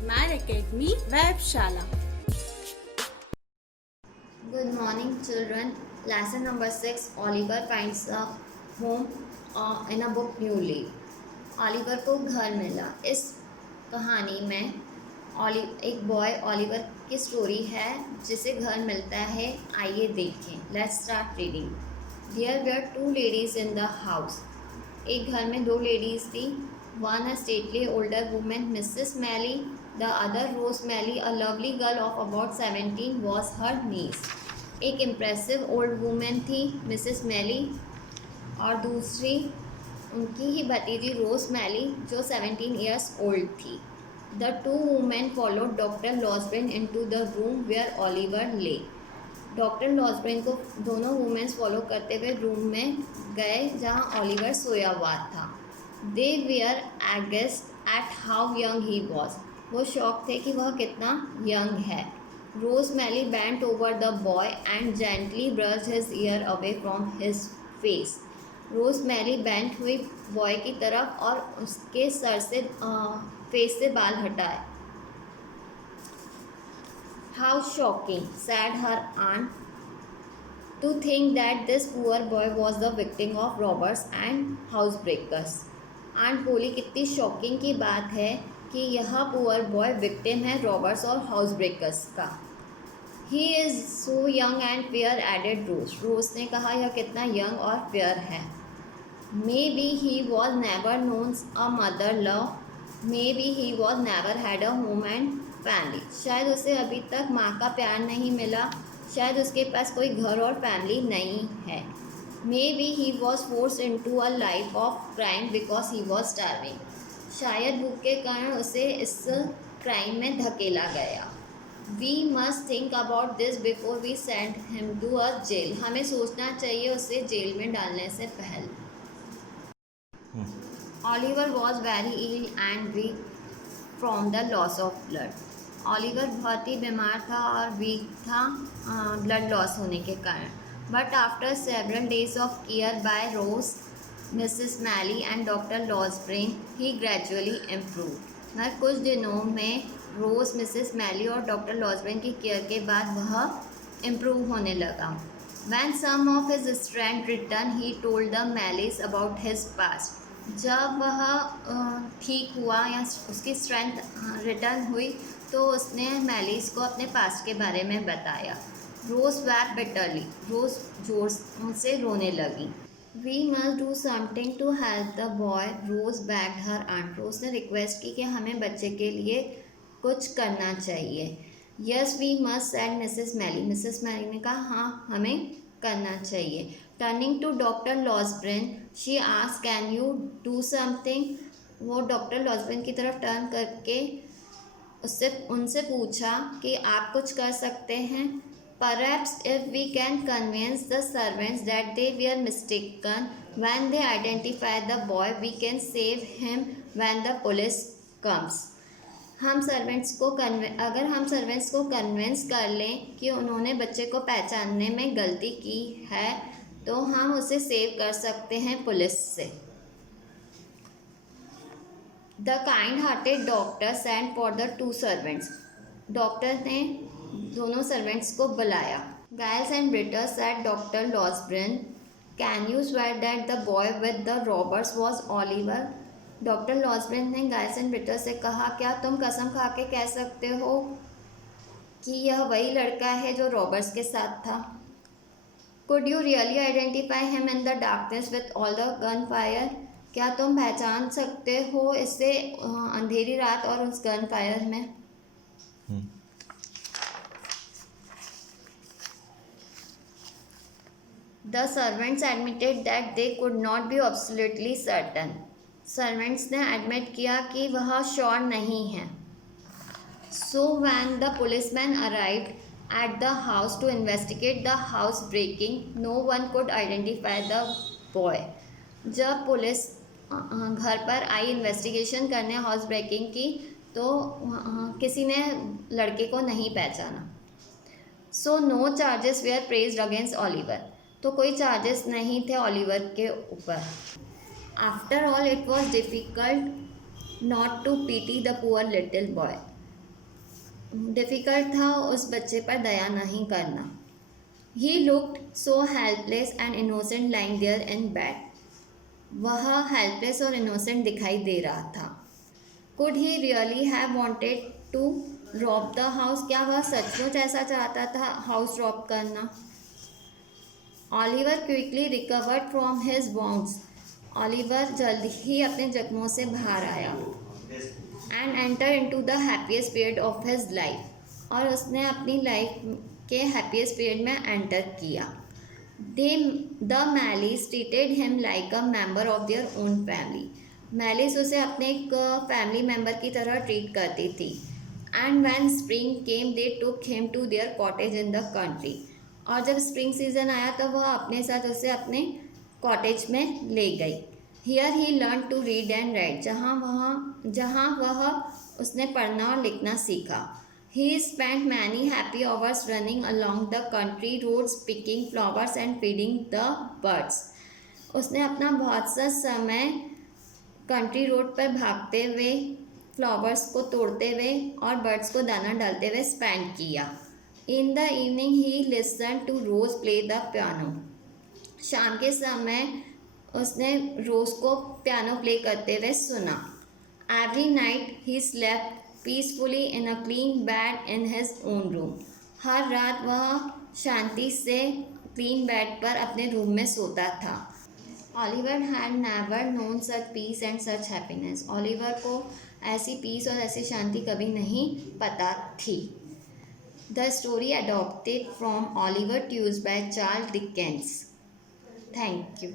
Admire Academy Webshala. Good morning, children. Lesson number 6. Oliver finds a home in a book New Leaf. Oliver को घर मिला। इस कहानी में एक बॉय ऑलिवर की स्टोरी है जिसे घर मिलता है। आइए देखें। Let's start reading. There were two ladies in the house. एक घर में दो लेडीज थी। One a stately older woman Mrs Maylie, the other Rose Maylie, a lovely girl of about 17 was her niece. एक इम्प्रेसिव ओल्ड वुमेन थी Mrs Maylie और दूसरी उनकी ही भतीजी रोज मैली जो 17 ईयर्स ओल्ड थी। The two women followed doctor Losberne into the room where Oliver lay. Doctor Losberne को दोनों वुमेन्स फॉलो करते हुए रूम में गए जहां ऑलिवर सोया हुआ था। They were aghast at how young he was. वो शौक थे कि वह कितना यंग है। Rose Maylie bent over the boy and gently brushed his hair away from his face. Rose Maylie bent हुई बॉय की तरफ और उसके सर से फेस से बाल हटाए। How shocking said her aunt to think that this poor boy was the victim of robbers and house breakers. Aunt बोली कितनी शॉकिंग की बात है कि यह पुअर बॉय विक्टिम है रॉबर्स और हाउस ब्रेकर्स का। He is so young and fair added Rose. Rose ने कहा यह कितना यंग और फेयर है। Maybe he was never known a mother love. Maybe he was never had a home and family. शायद उसे अभी तक माँ का प्यार नहीं मिला। शायद उसके पास कोई घर और फैमिली नहीं है। Maybe he was forced into a life of crime because he was starving. शायद भूख के कारण उसे इस क्राइम में धकेला गया। We must think about this before we send him to a jail. हमें सोचना चाहिए उसे जेल में डालने से पहले। Oliver was very ill and weak from the loss of blood. Oliver बहुत ही बीमार था और वीक था ब्लड लॉस होने के कारण। But after several days of care by Rose, Mrs. Malley and Dr. Losbrain, he gradually improved. मगर कुछ दिनों में रोज मिसेस मैली और डॉक्टर लॉसब्रेन की केयर के बाद वह इम्प्रूव होने लगा। When some of his strength returned, he told the Malleys about his past. जब वह ठीक हुआ या उसकी स्ट्रेंथ रिटर्न हुई तो उसने मैलीज को अपने पास्ट के बारे में बताया। रोज वैप बिटरली। रोज जोर से रोने लगी। We must do something to help the boy. Rose begged her aunt. Rose ने रिक्वेस्ट की कि हमें बच्चे के लिए कुछ करना चाहिए। Yes we must said Mrs Maylie. Mrs Maylie ने कहा हाँ हमें करना चाहिए। Turning to doctor Losberne she asked can you do something. वो डॉक्टर लॉसब्रेन की तरफ टर्न करके उनसे पूछा कि आप कुछ कर सकते हैं। Perhaps if we can convince the servants that they were mistaken when they identify the boy we can save him when the police comes. अगर हम सर्वेंट्स को कन्विंस कर लें कि उन्होंने बच्चे को पहचानने में गलती की है तो हम उसे सेव कर सकते हैं पुलिस से। The kind hearted doctor sent for the two servants. Doctor ने दोनों सर्वेंट्स को बुलाया। Giles and Brittles said doctor Losberne can you swear that the boy with the robbers was Oliver. Doctor Losberne ने Giles and ब्रिटर्स से कहा क्या तुम कसम खा के कह सकते हो कि यह वही लड़का है जो रॉबर्स के साथ था। Could you really identify him in the darkness with all the gun fire. क्या तुम पहचान सकते हो इसे अंधेरी रात और उस गन फायर में। The servants admitted that they could not be absolutely certain. Servants ने एडमिट किया कि वह श्योर नहीं है। So when the policeman arrived at the house to investigate the house breaking, no one could identify the boy. जब police घर पर आई इन्वेस्टिगेशन करने हाउस ब्रेकिंग की तो किसी ने लड़के को नहीं पहचाना। So no charges were pressed against Oliver. तो कोई चार्जेस नहीं थे ऑलिवर के ऊपर। After all it was difficult not to pity the poor little boy. Difficult था उस बच्चे पर दया नहीं करना। He looked so helpless and innocent lying there in bed. वह हेल्पलेस और इनोसेंट दिखाई दे रहा था। Could he really have wanted to rob the house? क्या वह सचमुच ऐसा चाहता था हाउस रॉब करना? Oliver quickly recovered from his wounds. Oliver जल्द ही अपने जख्मों से बाहर आया। And enter into the happiest period of his life. और उसने अपनी लाइफ के हैप्पीएस्ट पीरियड में एंटर किया। The Maylies treated him like a member of their own family. Maylies उसे अपने एक फैमिली मेंबर की तरह ट्रीट करती थी। And when spring came they took him to their cottage in the country. और जब स्प्रिंग सीजन आया तो वह अपने साथ उसे अपने कॉटेज में ले गई। Here he learn to read and write. जहाँ वह उसने पढ़ना और लिखना सीखा। He spent many happy hours running along the country roads, picking flowers and feeding the birds. उसने अपना बहुत सा समय कंट्री रोड पर भागते हुए, फ्लावर्स को तोड़ते हुए और बर्ड्स को दाना डालते हुए स्पेंड किया। In the evening he listen to Rose play the piano. शाम के समय उसने रोज को पियानो प्ले करते हुए सुना। Every night he slept peacefully in a clean bed in his own room. हर रात वह शांति से क्लीन बेड पर अपने रूम में सोता था। Oliver had never known such peace and such happiness. Oliver को ऐसी पीस और ऐसी शांति कभी नहीं पता थी। The story adopted from Oliver Twist by Charles Dickens. Thank you.